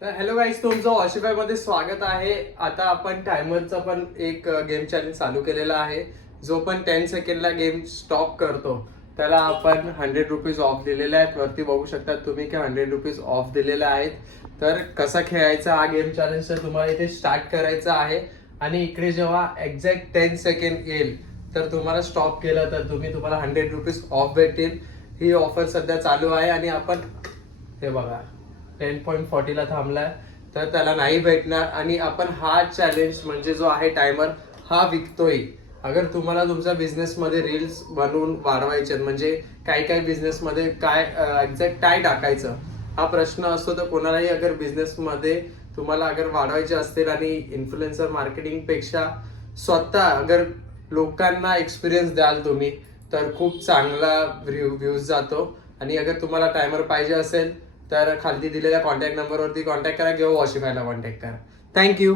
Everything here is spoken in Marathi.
तर हॅलो गाईज, तुमचं वॉशिफाय मध्ये स्वागत आहे. आता आपण टायमरचा पण एक गेम चॅलेंज चालू केलेला आहे. जो पण 10 सेकंडला गेम स्टॉप करतो त्याला आपण 100 रुपीज ऑफ दिलेले आहेत. वरती बघू शकता तुम्ही की 100 रुपीज ऑफ दिलेले आहेत. तर कसा खेळायचा हा गेम चॅलेंज तर तुम्हाला इथे स्टार्ट करायचा आहे आणि इकडे जेव्हा एक्झॅक्ट 10 सेकंड येईल तर तुम्हाला स्टॉप केलं तर तुम्हाला 100 रुपीज ऑफ भेटतील. ही ऑफर सध्या चालू आहे आणि आपण हे बघा 10.40 ला थांबलाय तर त्याला नाही भेटणार. आणि आपण हा चॅलेंज म्हणजे जो आहे टायमर हा विकतोय. अगर तुम्हाला तुमच्या बिझनेस मध्ये रील्स बनवून वाढवायचे म्हणजे काही बिझनेस मध्ये काय एक्झॅक्ट काय टाकायचं हा प्रश्न असतो. तर कोणालाही अगर बिझनेस मध्ये तुम्हाला अगर वाढवायचे असतील आणि इन्फ्लुएन्सर मार्केटिंग पेक्षा स्वतः अगर लोकांना एक्सपिरियन्स द्याल तुम्ही तर खूप चांगला व्ह्यूज जातो. आणि अगर तुम्हाला टायमर पाहिजे असेल तर खाली दिलेल्या कॉन्टॅक्ट नंबरवरती कॉन्टॅक्ट करा किंवा वॉशिफायला कॉन्टॅक्ट करा. थँक्यू.